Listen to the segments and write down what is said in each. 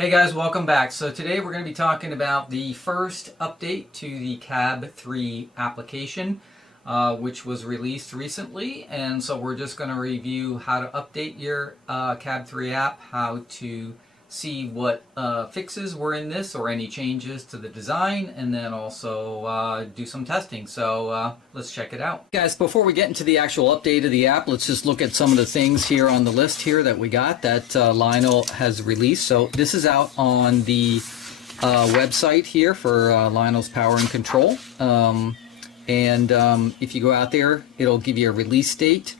Hey guys, welcome back. So today we're going to be talking about the first update to the Cab3 application, which was released recently. And so we're just going to review how to update your Cab3 app, how to see what fixes were in this or any changes to the design, and then also do some testing. So let's check it out. Guys, before we get into the actual update of the app, let's just look at some of the things here on the list here that we got that Lionel has released. So this is out on the website here for Lionel's Power and Control. If you go out there, it'll give you a release date,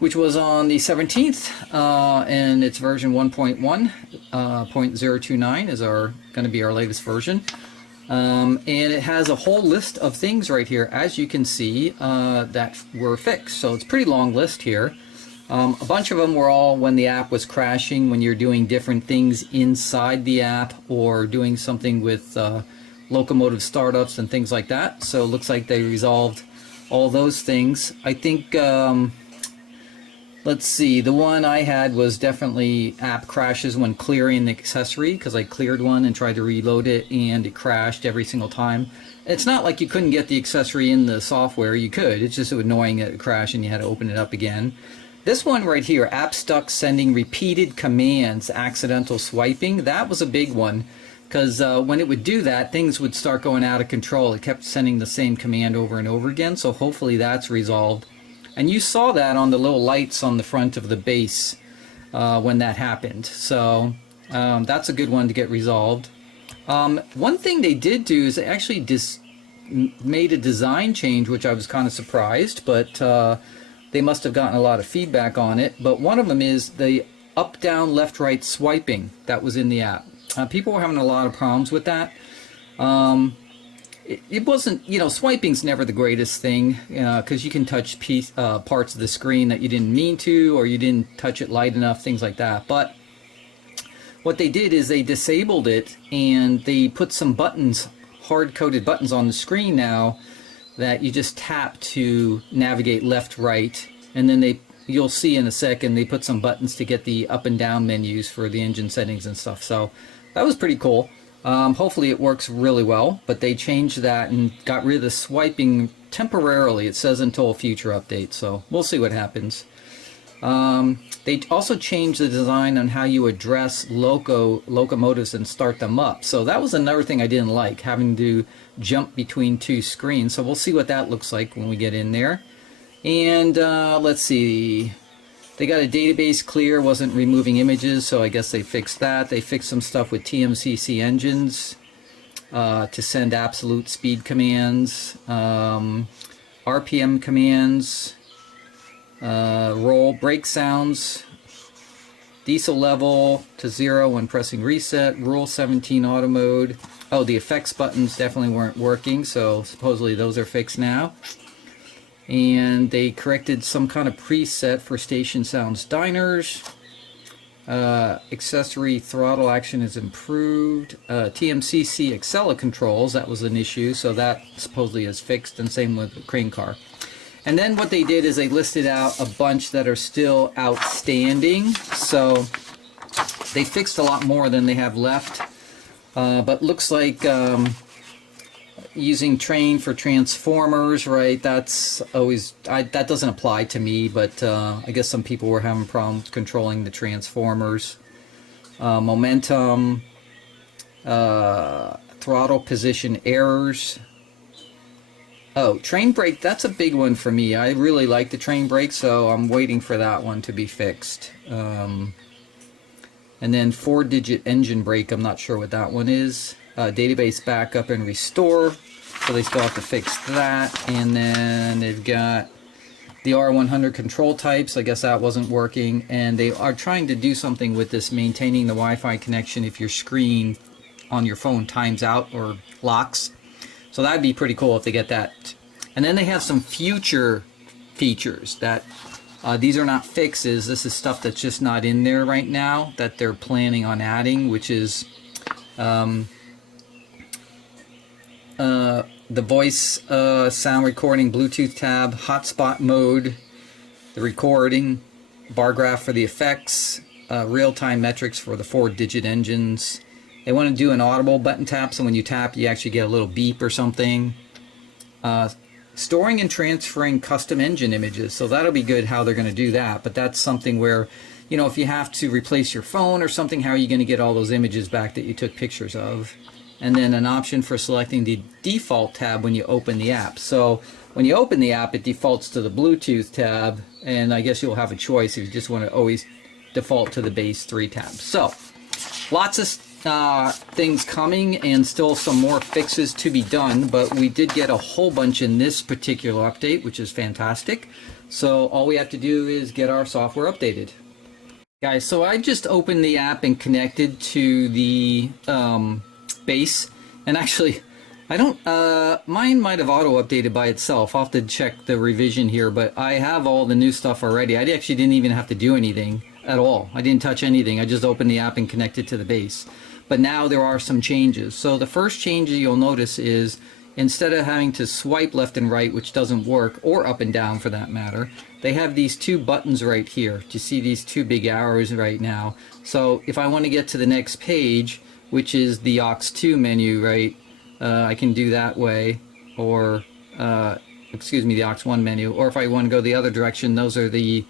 which was on the 17th, and it's version 1.1.029 is going to be our latest version. And it has a whole list of things right here, as you can see, that were fixed. So it's a pretty long list here. A bunch of them were all when the app was crashing, when you're doing different things inside the app or doing something with locomotive startups and things like that. So it looks like they resolved all those things. I think, let's see, the one I had was definitely app crashes when clearing the accessory, because I cleared one and tried to reload it and it crashed every single time. It's not like you couldn't get the accessory in the software, you could. It's just annoying that it crashed and you had to open it up again. This one right here, app stuck sending repeated commands, accidental swiping, that was a big one. Because when it would do that, things would start going out of control. It kept sending the same command over and over again, so hopefully that's resolved. And you saw that on the little lights on the front of the base when that happened. So that's a good one to get resolved. One thing they did do is they actually made a design change, which I was kind of surprised, but they must have gotten a lot of feedback on it. But one of them is the up, down, left, right swiping that was in the app. People were having a lot of problems with that. It wasn't, swiping's never the greatest thing, because you can touch parts of the screen that you didn't mean to, or you didn't touch it light enough, things like that. But what they did is they disabled it, and they put some buttons, hard-coded buttons on the screen now that you just tap to navigate left, right, and then you'll see in a second they put some buttons to get the up and down menus for the engine settings and stuff. So that was pretty cool. Hopefully it works really well, but they changed that and got rid of the swiping temporarily. It says until a future update, so we'll see what happens. They also changed the design on how you address locomotives and start them up. So that was another thing I didn't like, having to jump between two screens. So we'll see what that looks like when we get in there. And let's see. They got a database clear, wasn't removing images, so I guess they fixed that. They fixed some stuff with TMCC engines to send absolute speed commands, RPM commands, roll brake sounds, diesel level to 0 when pressing reset, Rule 17 auto mode. Oh, the effects buttons definitely weren't working, so supposedly those are fixed now. And they corrected some kind of preset for station sounds diners. Accessory throttle action is improved. TMCC Accela controls, that was an issue, so that supposedly is fixed, and same with the crane car. And then what they did is they listed out a bunch that are still outstanding. So they fixed a lot more than they have left. But looks like using train for transformers, right? That's always, that doesn't apply to me, but I guess some people were having problems controlling the transformers. Momentum, throttle position errors. Oh, train brake, that's a big one for me. I really like the train brake, so I'm waiting for that one to be fixed. And then 4-digit engine brake, I'm not sure what that one is. Database backup and restore, so they still have to fix that. And then they've got the R100 control types, I guess that wasn't working. And they are trying to do something with this, maintaining the Wi-Fi connection if your screen on your phone times out or locks. So that'd be pretty cool if they get that. And then they have some future features that these are not fixes. This is stuff that's just not in there right now that they're planning on adding, which is the voice sound recording, Bluetooth tab, hotspot mode, the recording, bar graph for the effects, real-time metrics for the 4-digit engines. They want to do an audible button tap, so when you tap, you actually get a little beep or something. Storing and transferring custom engine images, so that'll be good how they're going to do that, but that's something where, you know, if you have to replace your phone or something, how are you going to get all those images back that you took pictures of? And then an option for selecting the default tab when you open the app. So when you open the app, it defaults to the Bluetooth tab, and I guess you'll have a choice if you just want to always default to the Base3 tab. So lots of things coming and still some more fixes to be done, but we did get a whole bunch in this particular update, which is fantastic. So all we have to do is get our software updated. Guys, so I just opened the app and connected to the Base, and actually I don't, mine might have auto updated by itself. I'll have to check the revision here, but I have all the new stuff already. I actually didn't even have to do anything at all. I didn't touch anything. I just opened the app and connected to the Base. But now there are some changes. So the first change you'll notice is instead of having to swipe left and right, which doesn't work, or up and down for that matter, they have these two buttons right here. Do you see these two big arrows right now? So if I want to get to the next page, which is the aux2 menu, right, I can do that way, or excuse me, the aux1 menu, or if I want to go the other direction, those are the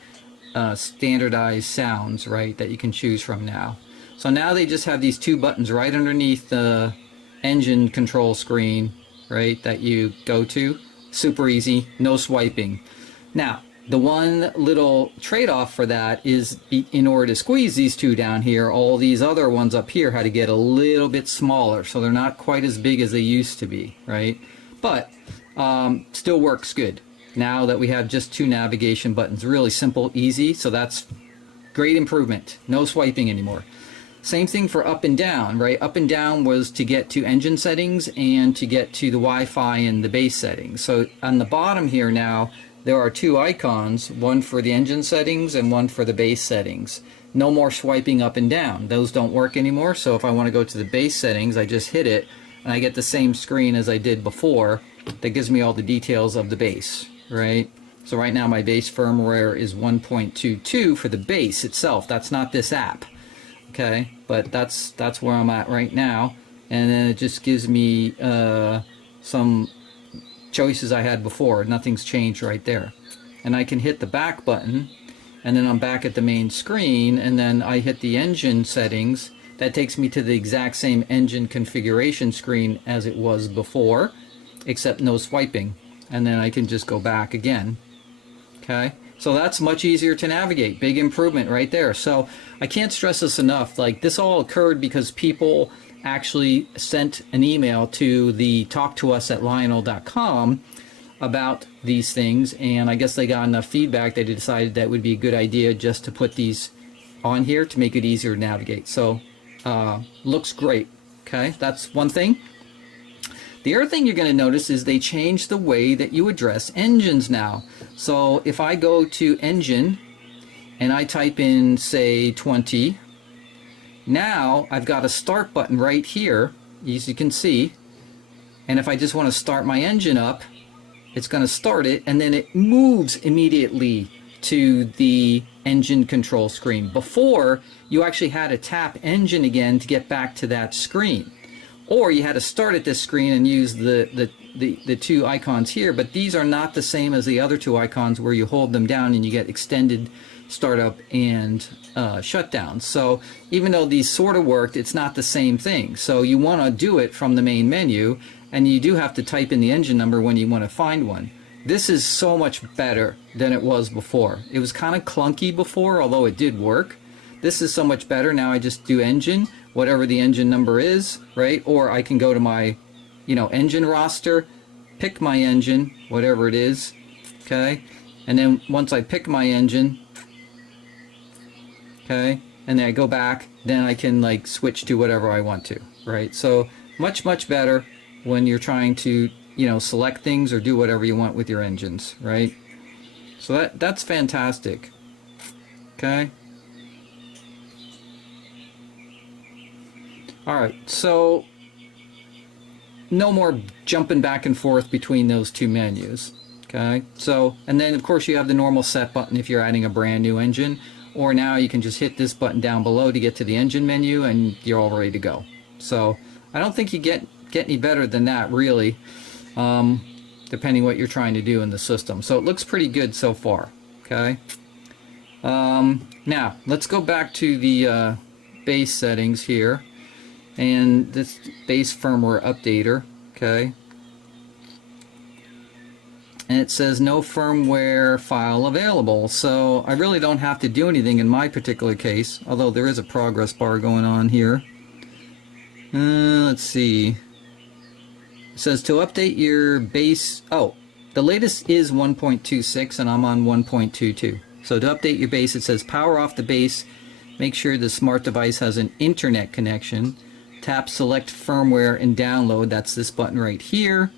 standardized sounds, right, that you can choose from now. So now they just have these two buttons right underneath the engine control screen, right, that you go to. Super easy, no swiping. Now, the one little trade-off for that is in order to squeeze these two down here, all these other ones up here had to get a little bit smaller, so they're not quite as big as they used to be, right? But still works good. Now that we have just two navigation buttons, really simple, easy, so that's great improvement. No swiping anymore. Same thing for up and down, right? Up and down was to get to engine settings and to get to the Wi-Fi and the base settings. So on the bottom here now, there are two icons, one for the engine settings and one for the base settings. No more swiping up and down. Those don't work anymore, so if I want to go to the base settings, I just hit it, and I get the same screen as I did before. That gives me all the details of the base, right? So right now my base firmware is 1.22 for the base itself. That's not this app. Okay, but that's where I'm at right now, and then it just gives me some choices I had before. Nothing's changed right there, and I can hit the back button, and then I'm back at the main screen, and then I hit the engine settings. That takes me to the exact same engine configuration screen as it was before, except no swiping, and then I can just go back again. Okay, so that's much easier to navigate. Big improvement right there. So I can't stress this enough. Like, this all occurred because people actually sent an email to the talktous@lionel.com about these things, and I guess they got enough feedback they decided that would be a good idea just to put these on here to make it easier to navigate. So looks great. Okay, that's one thing. The other thing you're going to notice is they changed the way that you address engines now. So if I go to engine and I type in, say, 20, now I've got a start button right here, as you can see, and if I just want to start my engine up, it's going to start it, and then it moves immediately to the engine control screen. Before, you actually had to tap engine again to get back to that screen. Or you had to start at this screen and use the two icons here, but these are not the same as the other two icons where you hold them down and you get extended startup and shutdown. So even though these sort of worked, it's not the same thing. So you want to do it from the main menu, and you do have to type in the engine number when you want to find one. This is so much better than it was before. It was kind of clunky before, although it did work. This is so much better. Now I just do engine, whatever the engine number is, right? Or I can go to my, engine roster, pick my engine, whatever it is, okay? And then once I pick my engine, okay, and then I go back, then I can like switch to whatever I want to, right? So much, much better when you're trying to, select things or do whatever you want with your engines, right? So that's fantastic, okay? All right, so no more jumping back and forth between those two menus, okay? So, and then of course you have the normal set button if you're adding a brand new engine, or now you can just hit this button down below to get to the engine menu and you're all ready to go. So I don't think you get any better than that, really, depending what you're trying to do in the system. So it looks pretty good so far. Okay. Now let's go back to the base settings here and this base firmware updater. Okay. And it says no firmware file available, so I really don't have to do anything in my particular case, although there is a progress bar going on here. Let's see. It says to update your base, oh, the latest is 1.26 and I'm on 1.22. So to update your base, it says power off the base, make sure the smart device has an internet connection, tap select firmware and download, that's this button right here.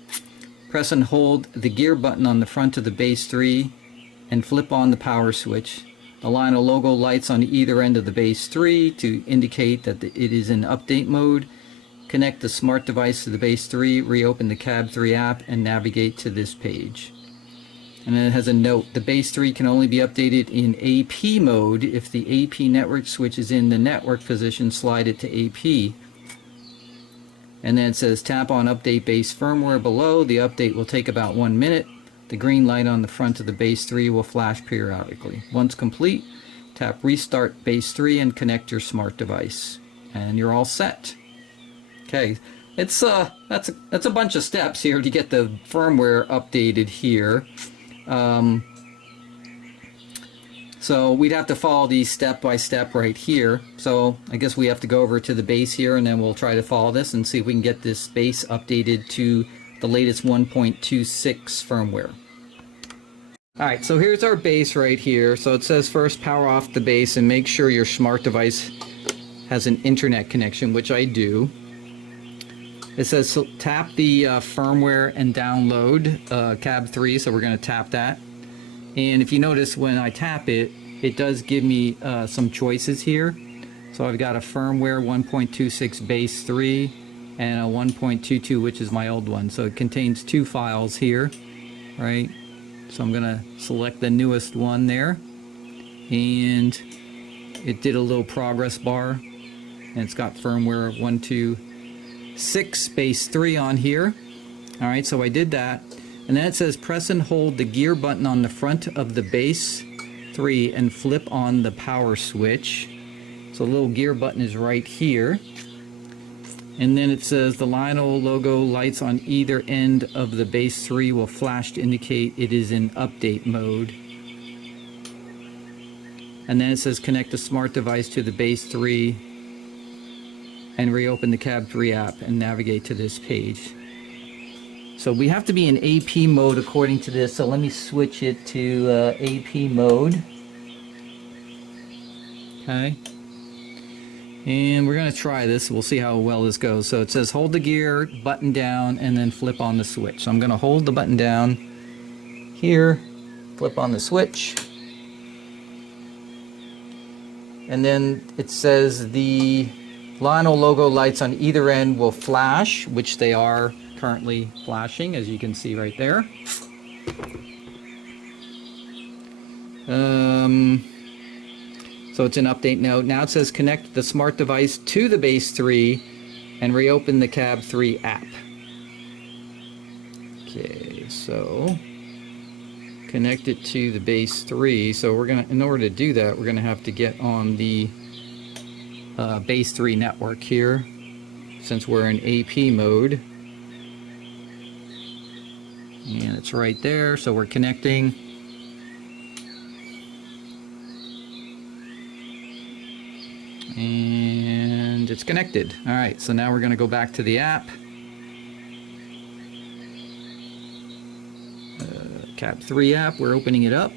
Press and hold the gear button on the front of the Base3 and flip on the power switch. The Lionel logo lights on either end of the Base3 to indicate that it is in update mode. Connect the smart device to the Base3, reopen the Cab3 app, and navigate to this page. And then it has a note, the Base3 can only be updated in AP mode. If the AP network switch is in the network position, slide it to AP. And then it says tap on update base firmware below. The update will take about 1 minute. The green light on the front of the Base3 will flash periodically. Once complete, tap restart Base3 and connect your smart device. And you're all set. Okay, it's that's a bunch of steps here to get the firmware updated here. So we'd have to follow these step by step right here. So I guess we have to go over to the base here and then we'll try to follow this and see if we can get this base updated to the latest 1.26 firmware. Alright, so here's our base right here. So it says first power off the base and make sure your smart device has an internet connection, which I do. It says so tap the firmware and download Cab3, so we're going to tap that. And if you notice when I tap it, it does give me some choices here. So I've got a firmware 1.26 Base3 and a 1.22, which is my old one. So it contains two files here, right? So I'm gonna select the newest one there. And it did a little progress bar. And it's got firmware 1.26 Base3 on here. All right, so I did that. And then it says press and hold the gear button on the front of the Base3 and flip on the power switch. So the little gear button is right here. And then it says the Lionel logo lights on either end of the Base3 will flash to indicate it is in update mode. And then it says connect the smart device to the Base3 and reopen the Cab3 app and navigate to this page. So we have to be in AP mode according to this, so let me switch it to AP mode. Okay. And we're going to try this. We'll see how well this goes. So it says hold the gear button down and then flip on the switch. So I'm going to hold the button down here, flip on the switch. And then it says the Lionel logo lights on either end will flash, which they are currently flashing, as you can see right there. So it's an update note. Now it says connect the smart device to the Base3 and reopen the Cab3 app. Okay, so connect it to the Base3. So we're gonna, in order to do that, we're gonna have to get on the Base3 network here, since we're in AP mode. And it's right there, so we're connecting. And it's connected. All right, so now we're going to go back to the app. Cab3 app, we're opening it up.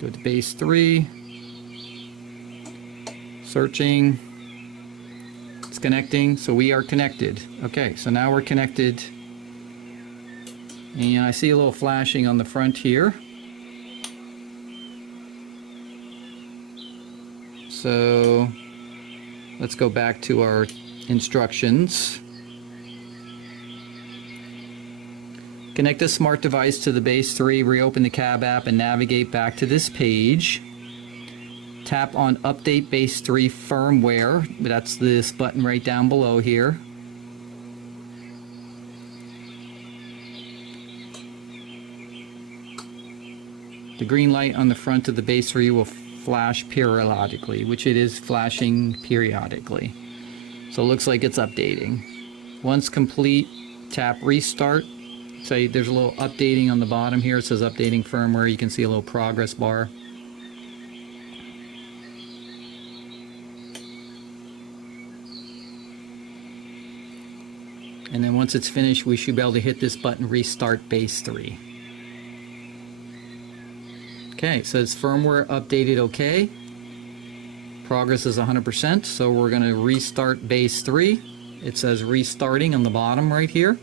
Go to Base3. Searching. It's connecting, so we are connected. Okay, so now we're connected. And I see a little flashing on the front here. So let's go back to our instructions. Connect a smart device to the Base3, reopen the Cab app, and navigate back to this page. tap on Update Base 3 firmware. That's this button right down below here. The green light on the front of the Base 3 will flash periodically, which it is flashing periodically. So it looks like it's updating. Once complete, tap Restart. So there's a little updating on the bottom here. It says updating firmware. You can see a little progress bar. And then once it's finished, we should be able to hit this button, Restart Base 3. Okay, so it's firmware updated okay. Progress is 100%, so we're going to restart Base 3. It says restarting on the bottom right here.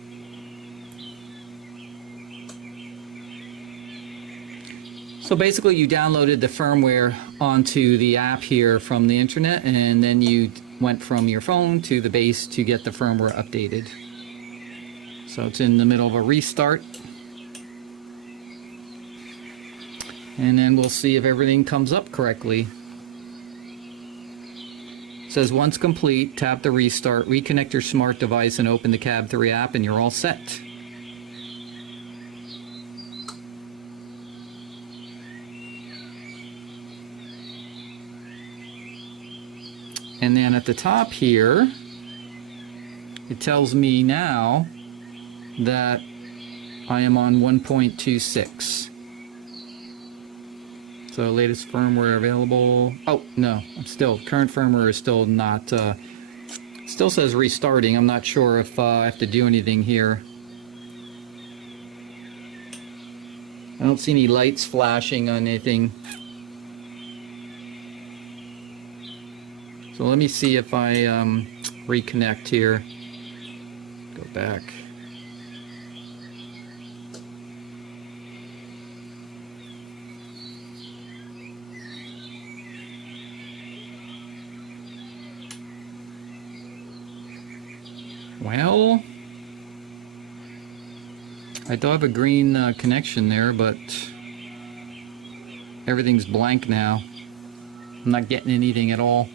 So basically you downloaded the firmware onto the app here from the internet, and then you went from your phone to the base to get the firmware updated. So it's in the middle of a restart. And then we'll see if everything comes up correctly. It says once complete, tap the restart, reconnect your smart device and open the Cab3 app and you're all set. And then at the top here, it tells me now that I am on 1.26. So latest firmware available. Oh, no, current firmware is still not, still says restarting. I'm not sure if I have to do anything here. I don't see any lights flashing on anything. So let me see if I reconnect here. Go back. Well, I do have a green connection there, but everything's blank now. I'm not getting anything at all.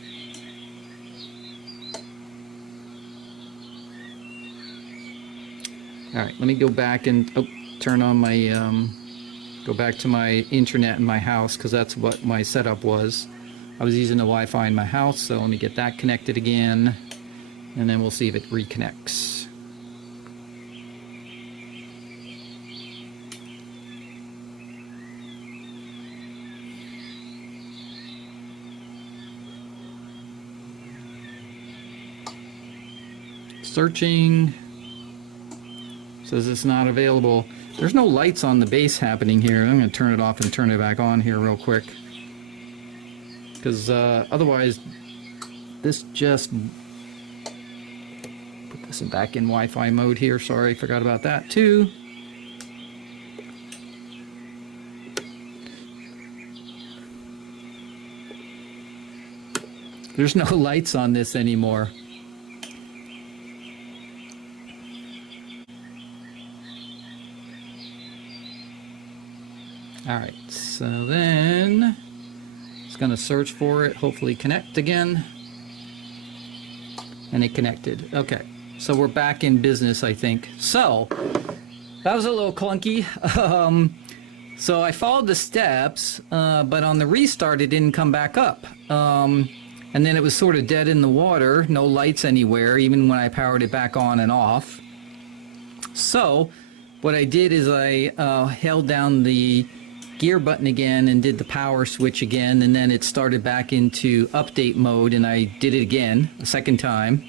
Alright, let me go back and turn on my, go back to my internet in my house, because that's what my setup was. I was using the Wi-Fi in my house, so let me get that connected again. And then we'll see if it reconnects. Searching. Says it's not available. There's no lights on the base happening here. I'm going to turn it off and turn it back on here real quick. Because otherwise, this just... This is back in Wi-Fi mode here. Sorry, forgot about that too. There's no lights on this anymore. Alright, so then it's going to search for it, hopefully connect again. And it connected. Okay. So we're back in business, I think. So that was a little clunky. So I followed the steps, but on the restart it didn't come back up. And then it was sort of dead in the water, no lights anywhere, even when I powered it back on and off. So what I did is I held down the gear button again and did the power switch again, and then it started back into update mode, and I did it again a second time.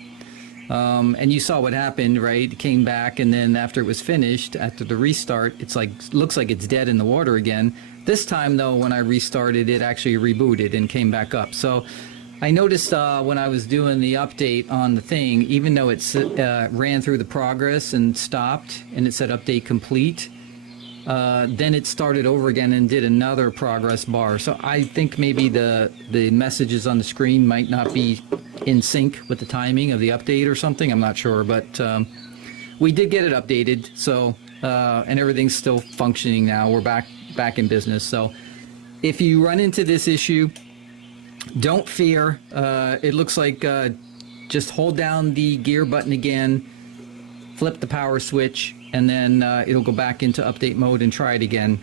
And you saw what happened, right? It came back, and then after it was finished, after the restart, it's like, looks like it's dead in the water again. This time though, when I restarted, it actually rebooted and came back up. So I noticed when I was doing the update on the thing, even though it ran through the progress and stopped and it said update complete, then it started over again and did another progress bar. So I think maybe the messages on the screen might not be in sync with the timing of the update or something. I'm not sure, but we did get it updated. So and everything's still functioning now. We're back in business. So if you run into this issue, Don't fear. It looks like just hold down the gear button again, flip the power switch, and then it'll go back into update mode and try it again.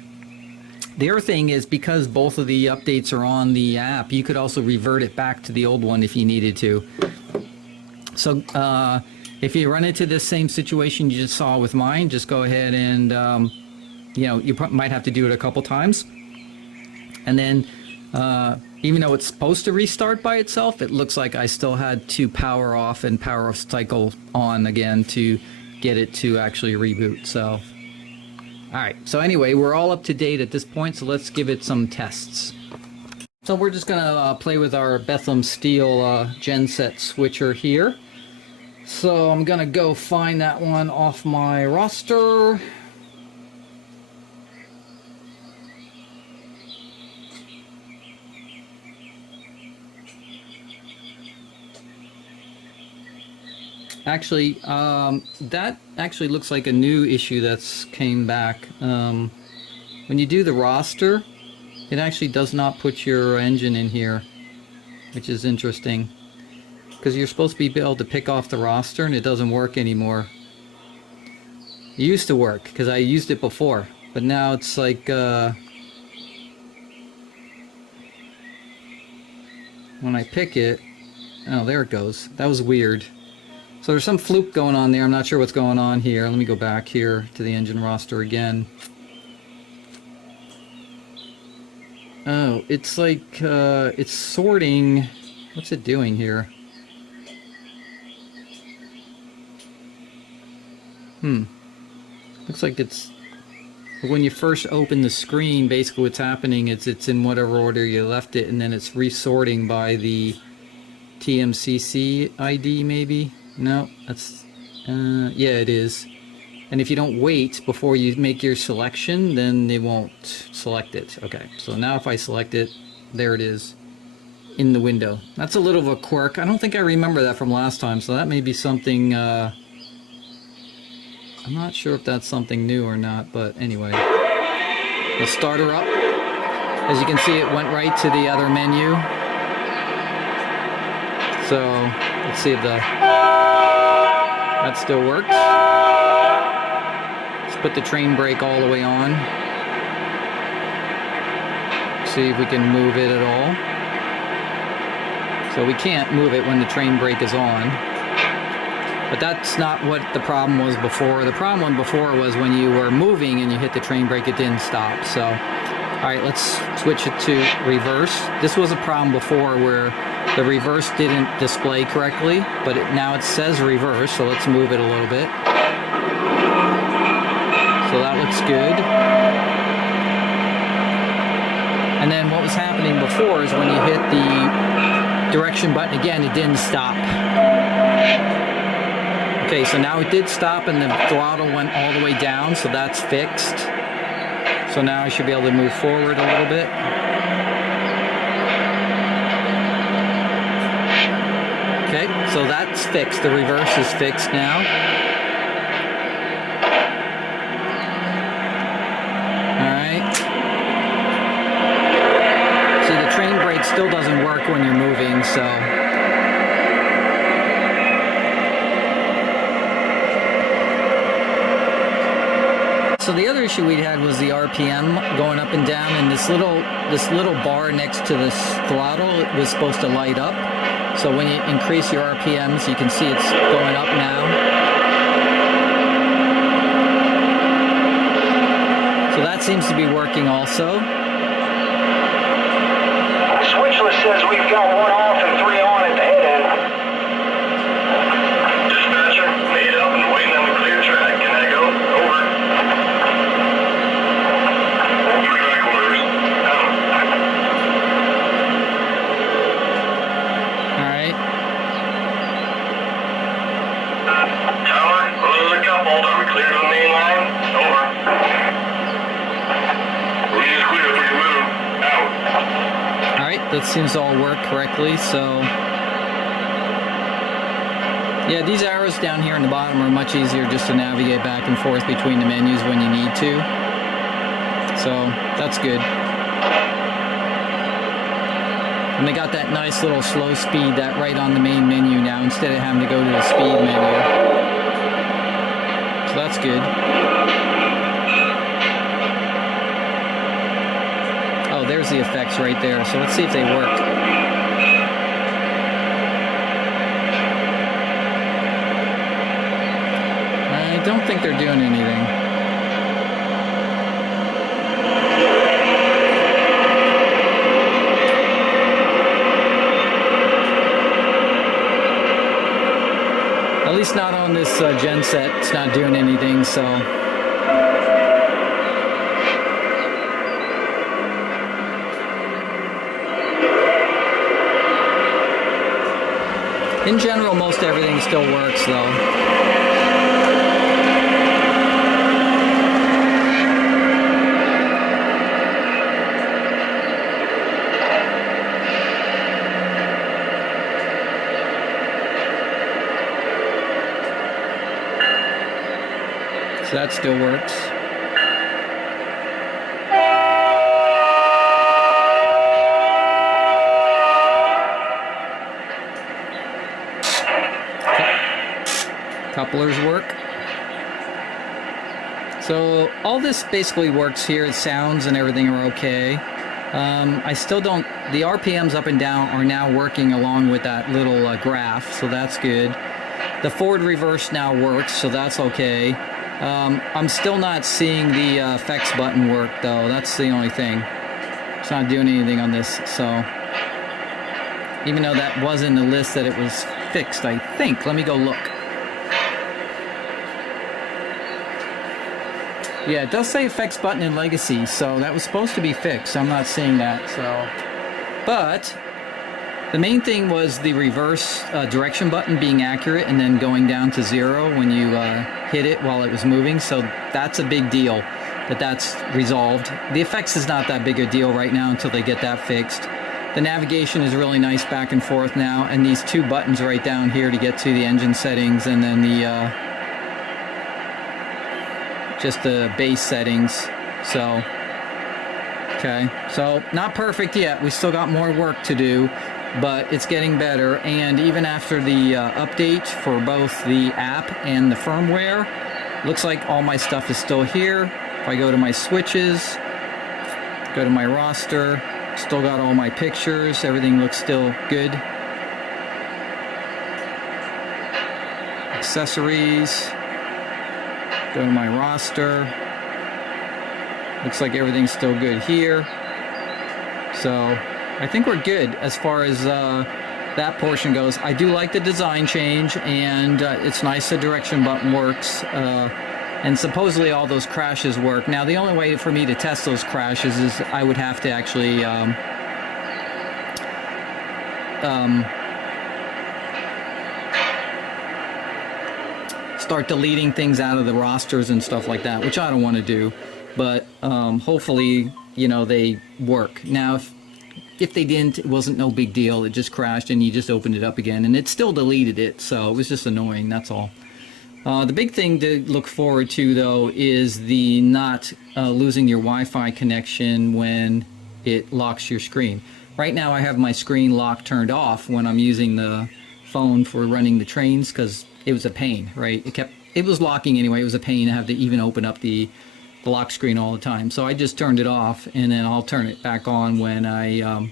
The other thing is, because both of the updates are on the app, you could also revert it back to the old one if you needed to. So if you run into this same situation you just saw with mine, just go ahead and, you know, you might have to do it a couple times. And then, even though it's supposed to restart by itself, it looks like I still had to power off and power cycle on again to get it to actually reboot. So, all right. So anyway, we're all up to date at this point, so let's give it some tests. So we're just gonna play with our Bethlehem Steel genset switcher here. So I'm gonna go find that one off my roster. Actually, that actually looks like a new issue that's came back. When you do the roster, it actually does not put your engine in here, which is interesting. Because you're supposed to be able to pick off the roster, and it doesn't work anymore. It used to work, because I used it before. But now it's like, when I pick it, oh, there it goes. That was weird. So there's some fluke going on there. I'm not sure what's going on here. Let me go back here to the engine roster again. Oh, it's like, it's sorting. What's it doing here? Looks like it's, when you first open the screen, basically what's happening is it's in whatever order you left it, and then it's resorting by the TMCC ID maybe? No, that's, yeah, it is. And if you don't wait before you make your selection, then they won't select it. Okay, so now if I select it, there it is in the window. That's a little of a quirk. I don't think I remember that from last time, so that may be something, I'm not sure if that's something new or not, but anyway. Let's start her up. As you can see, it went right to the other menu. So, let's see if that still works. Let's put the train brake all the way on. See if we can move it at all. So we can't move it when the train brake is on. But that's not what the problem was before. The problem before was when you were moving and you hit the train brake, it didn't stop. So, all right, let's switch it to reverse. This was a problem before where the reverse didn't display correctly, but now it says reverse, so let's move it a little bit. So that looks good. And then what was happening before is when you hit the direction button again, it didn't stop. Okay, so now it did stop and the throttle went all the way down, so that's fixed. So now I should be able to move forward a little bit. Okay, so that's fixed. The reverse is fixed now. Alright. See, the train brake still doesn't work when you're moving, so... So the other issue we had was the RPM going up and down, and this little bar next to this throttle was supposed to light up. So when you increase your RPMs, you can see it's going up now. So that seems to be working also. Switch list says we've got one off and three on at the head end. Dispatcher, made up and waiting on the clear track. Can I go? Over. Track orders. Out. Alright. Tower, close the coupled. Are we clear to the main line? Over. Lead is clear for your move. Out. Alright, that seems to all work correctly, so... Yeah, these arrows down here in the bottom are much easier just to navigate back and forth between the menus when you need to. So, that's good. And they got that nice little slow speed that right on the main menu now instead of having to go to the speed menu. So that's good. Oh, there's the effects right there. So let's see if they work. I don't think they're doing anything. At least not on this gen set. It's not doing anything, so. In general, most everything still works, though. So that still works. Couplers work. So all this basically works here. Sounds and everything are okay. I still don't, the RPMs up and down are now working along with that little graph, so that's good. The forward reverse now works, so that's okay. I'm still not seeing the effects button work though. That's the only thing. It's not doing anything on this, so even though that was in the list that it was fixed, I think. Let me go look. Yeah, it does say effects button in legacy, so that was supposed to be fixed. I'm not seeing that, so. But the main thing was the reverse direction button being accurate and then going down to 0 when you hit it while it was moving. So that's a big deal that that's resolved. The effects is not that big a deal right now until they get that fixed. The navigation is really nice back and forth now, and these two buttons right down here to get to the engine settings and then the just the base settings. So okay, so not perfect yet. We still got more work to do, but it's getting better. And even after the update for both the app and the firmware, looks like all my stuff is still here. If I go to my switches, go to my roster, still got all my pictures, everything looks still good. Accessories, go to my roster, looks like everything's still good here. So I think we're good as far as that portion goes. I do like the design change, and it's nice the direction button works, and supposedly all those crashes work. Now the only way for me to test those crashes is I would have to actually start deleting things out of the rosters and stuff like that, which I don't want to do, but hopefully, you know, they work. Now if they didn't, it wasn't no big deal. It just crashed and you just opened it up again and it still deleted it, so it was just annoying, that's all. The big thing to look forward to though is the not losing your Wi-Fi connection when it locks your screen. Right now I have my screen lock turned off when I'm using the phone for running the trains because it was a pain, right? It was locking anyway. It was a pain to have to even open up the lock screen all the time. So I just turned it off, and then I'll turn it back on when I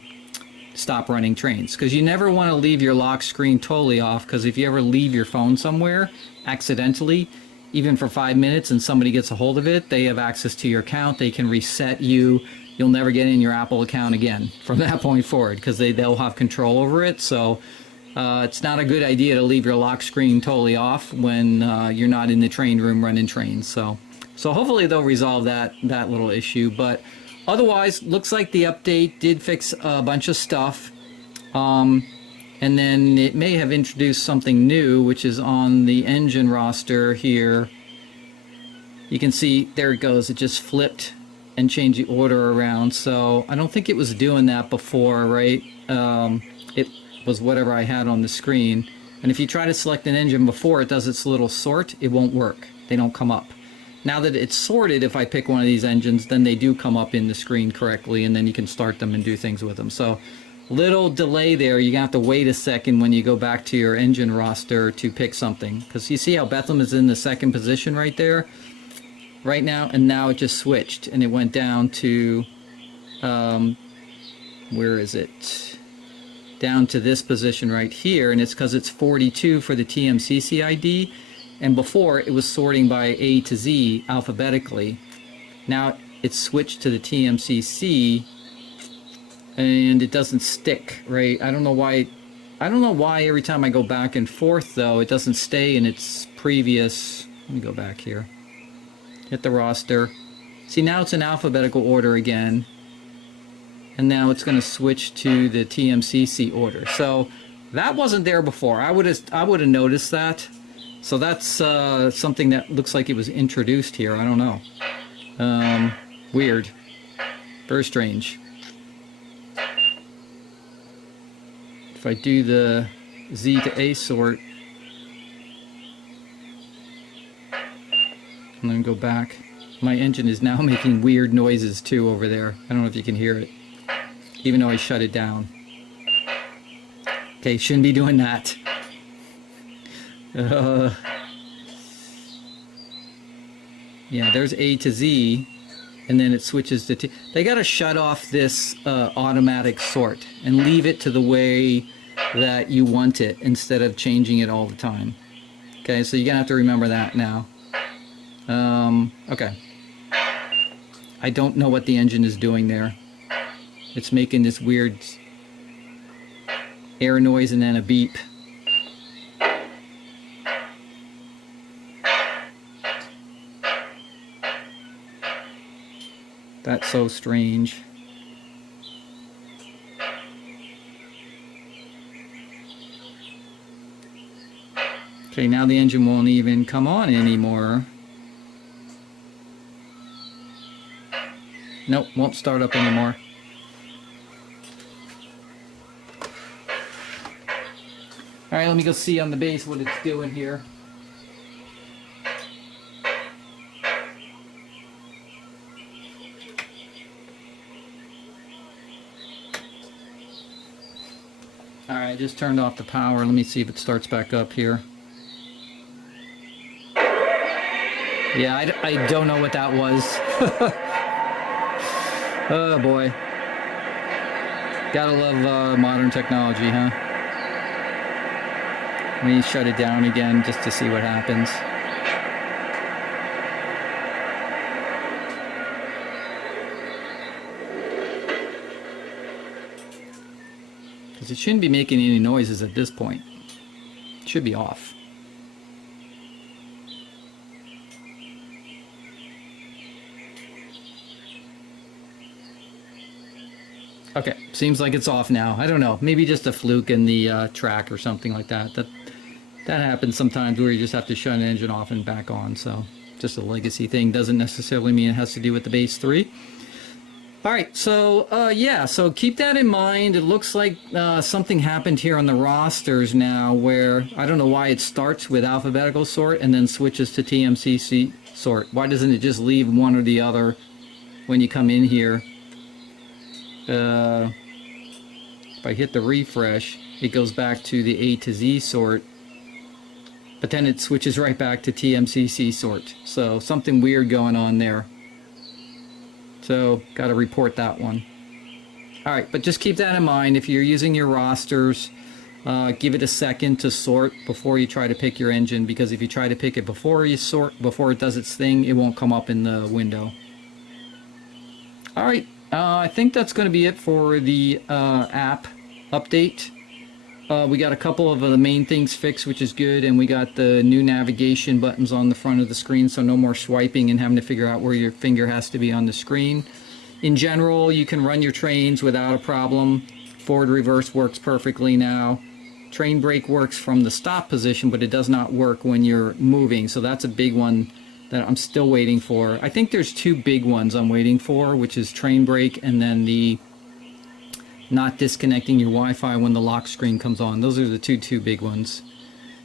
stop running trains. Because you never want to leave your lock screen totally off, because if you ever leave your phone somewhere accidentally, even for 5 minutes, and somebody gets a hold of it, they have access to your account. They can reset you. You'll never get in your Apple account again from that point forward, because they'll have control over it. So it's not a good idea to leave your lock screen totally off when you're not in the train room running trains. So hopefully they'll resolve that little issue. But otherwise, looks like the update did fix a bunch of stuff. And then it may have introduced something new, which is on the engine roster here. You can see, there it goes. It just flipped and changed the order around. So I don't think it was doing that before, right? It was whatever I had on the screen. And if you try to select an engine before it does its little sort, it won't work. They don't come up. Now that it's sorted, if I pick one of these engines, then they do come up in the screen correctly, and then you can start them and do things with them. So little delay there. You're gonna have to wait a second when you go back to your engine roster to pick something, because you see how Bethlehem is in the second position right there right now, and now it just switched and it went down to where is it, down to this position right here, and it's because it's 42 for the TMCC ID, and before it was sorting by A to Z alphabetically. Now it's switched to the TMCC and it doesn't stick, right? I don't know why every time I go back and forth though it doesn't stay in its previous. Let me go back here, hit the roster, see now it's in alphabetical order again, and now it's going to switch to the TMCC order. So that wasn't there before. I would have noticed that. So that's something that looks like it was introduced here. I don't know. Weird. Very strange. If I do the Z to A sort, and then go back, my engine is now making weird noises too over there. I don't know if you can hear it, even though I shut it down. Okay, shouldn't be doing that. Yeah, there's A to Z, and then it switches to T. They got to shut off this automatic sort and leave it to the way that you want it instead of changing it all the time. Okay, so you're gonna have to remember that now. Okay. I don't know what the engine is doing there. It's making this weird air noise and then a beep. That's so strange. Okay, now the engine won't even come on anymore. Nope, won't start up anymore. Alright, let me go see on the base what it's doing here. Alright, I just turned off the power. Let me see if it starts back up here. Yeah, I don't know what that was. Oh boy. Gotta love modern technology, huh? Let me shut it down again just to see what happens. Because it shouldn't be making any noises at this point. It should be off. Okay, seems like it's off now. I don't know, maybe just a fluke in the track or something like that. That happens sometimes where you just have to shut an engine off and back on. So just a legacy thing, doesn't necessarily mean it has to do with the Base 3. Alright, so yeah, so keep that in mind. It looks like something happened here on the rosters now where, I don't know why it starts with alphabetical sort and then switches to TMCC sort. Why doesn't it just leave one or the other when you come in here? If I hit the refresh, it goes back to the A to Z sort, but then it switches right back to TMCC sort. So something weird going on there. So got to report that one. Alright, but just keep that in mind. If you're using your rosters, give it a second to sort before you try to pick your engine, because if you try to pick it before you sort, before it does its thing, it won't come up in the window. Alright, I think that's going to be it for the app update. We got a couple of the main things fixed, which is good, and we got the new navigation buttons on the front of the screen, so no more swiping and having to figure out where your finger has to be on the screen. In general, you can run your trains without a problem. Forward reverse works perfectly now. Train brake works from the stop position, but it does not work when you're moving, so that's a big one that I'm still waiting for. I think there's two big ones I'm waiting for, which is train brake and then the not disconnecting your Wi-Fi when the lock screen comes on. Those are the two big ones.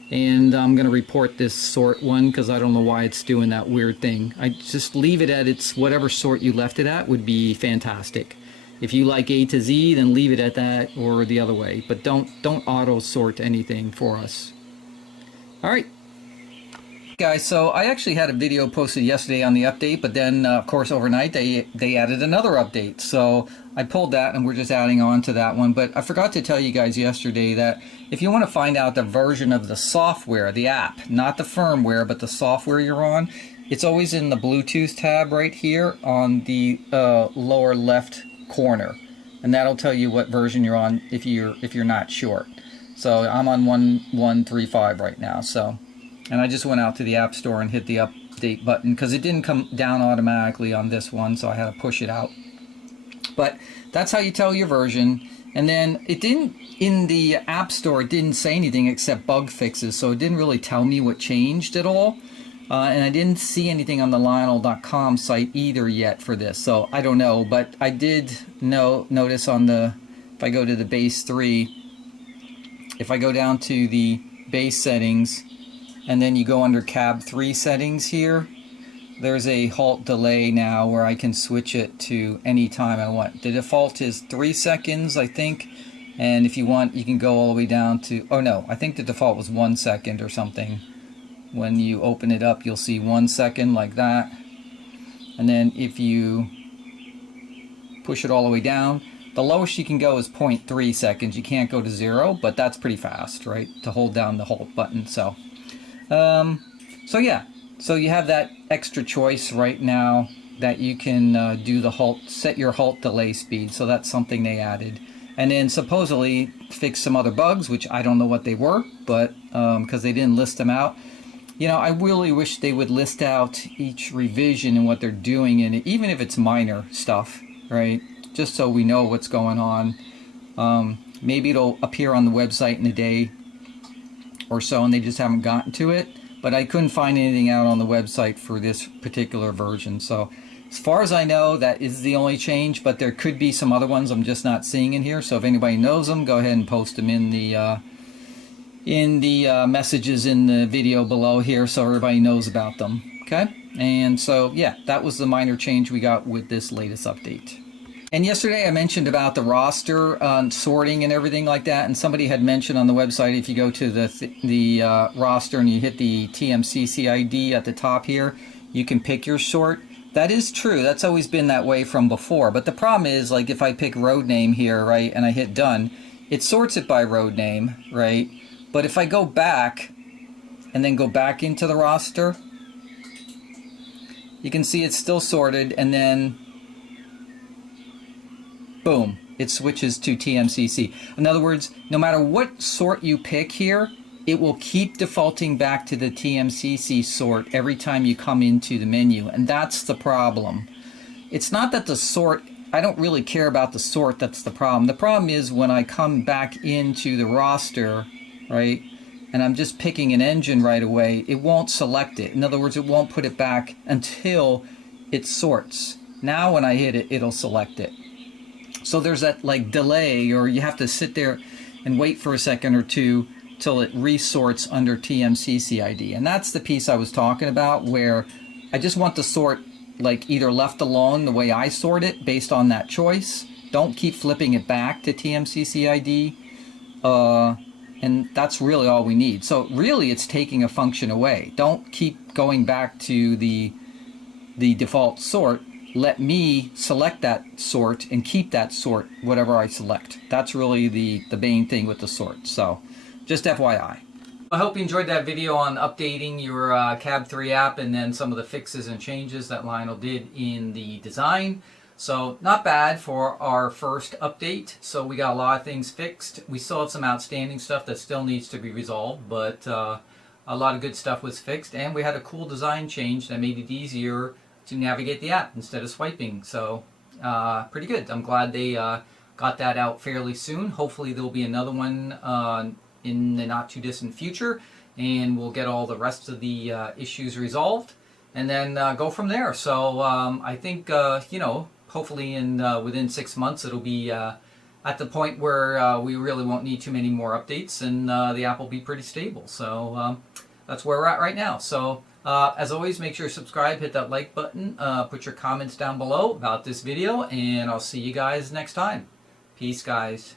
And I'm going to report this sort one because I don't know why it's doing that weird thing. I just leave it at its whatever sort you left it at would be fantastic. If you like A to Z, then leave it at that or the other way. But don't auto sort anything for us. All right. Guys, so I actually had a video posted yesterday on the update, but then of course overnight they added another update. So I pulled that and we're just adding on to that one. But I forgot to tell you guys yesterday that if you want to find out the version of the software, the app, not the firmware, but the software you're on, it's always in the Bluetooth tab right here on the lower left corner. And that'll tell you what version you're on if you're not sure. So I'm on 1.135 right now. So. And I just went out to the App Store and hit the update button because it didn't come down automatically on this one, so I had to push it out. But that's how you tell your version. And then it didn't, in the App Store, it didn't say anything except bug fixes, so it didn't really tell me what changed at all. And I didn't see anything on the Lionel.com site either yet for this, so I don't know. But I did notice on the, if I go to the Base3, if I go down to the base settings, and then you go under Cab3 settings here, there's a halt delay now where I can switch it to any time I want. The default is 3 seconds, I think. And if you want, you can go all the way down to, oh no, I think the default was 1 second or something. When you open it up, you'll see 1 second like that. And then if you push it all the way down, the lowest you can go is 0.3 seconds. You can't go to 0, but that's pretty fast, right? To hold down the halt button, so. So yeah, so you have that extra choice right now that you can do the halt, set your halt delay speed. So that's something they added, and then supposedly fix some other bugs, which I don't know what they were, but because they didn't list them out. You know, I really wish they would list out each revision and what they're doing in it, even if it's minor stuff, right? Just so we know what's going on. Maybe it'll appear on the website in a day or so, and they just haven't gotten to it. But I couldn't find anything out on the website for this particular version. So as far as I know, that is the only change, but there could be some other ones I'm just not seeing in here. So if anybody knows them, go ahead and post them in the messages in the video below here so everybody knows about them. Okay? And so yeah, that was the minor change we got with this latest update. And yesterday I mentioned about the roster sorting and everything like that, and somebody had mentioned on the website, if you go to the roster and you hit the TMCC ID at the top here, you can pick your sort. That is true. That's always been that way from before. But the problem is, like, if I pick road name here, right, and I hit done, it sorts it by road name, right? But if I go back and then go back into the roster, you can see it's still sorted, and then boom, it switches to TMCC. In other words, no matter what sort you pick here, it will keep defaulting back to the TMCC sort every time you come into the menu, and that's the problem. It's not that the sort, I don't really care about the sort, that's the problem. The problem is when I come back into the roster, right, and I'm just picking an engine right away, it won't select it. In other words, it won't put it back until it sorts. Now when I hit it, it'll select it. So there's that like delay, or you have to sit there and wait for a second or two till it resorts under TMCC ID. And that's the piece I was talking about, where I just want the sort like either left alone the way I sort it based on that choice. Don't keep flipping it back to TMCC ID. And that's really all we need. So really it's taking a function away. Don't keep going back to the default sort. Let me select that sort and keep that sort whatever I select. That's really the main thing with the sort. So just FYI. I hope you enjoyed that video on updating your Cab3 app and then some of the fixes and changes that Lionel did in the design. So not bad for our first update. So we got a lot of things fixed. We still have some outstanding stuff that still needs to be resolved, but a lot of good stuff was fixed, and we had a cool design change that made it easier to navigate the app instead of swiping. So pretty good. I'm glad they got that out fairly soon. Hopefully there'll be another one in the not too distant future, and we'll get all the rest of the issues resolved and then go from there. So I think you know, hopefully in within 6 months it'll be at the point where we really won't need too many more updates, and the app will be pretty stable. So that's where we're at right now. So as always, make sure to subscribe, hit that like button, put your comments down below about this video, and I'll see you guys next time. Peace, guys.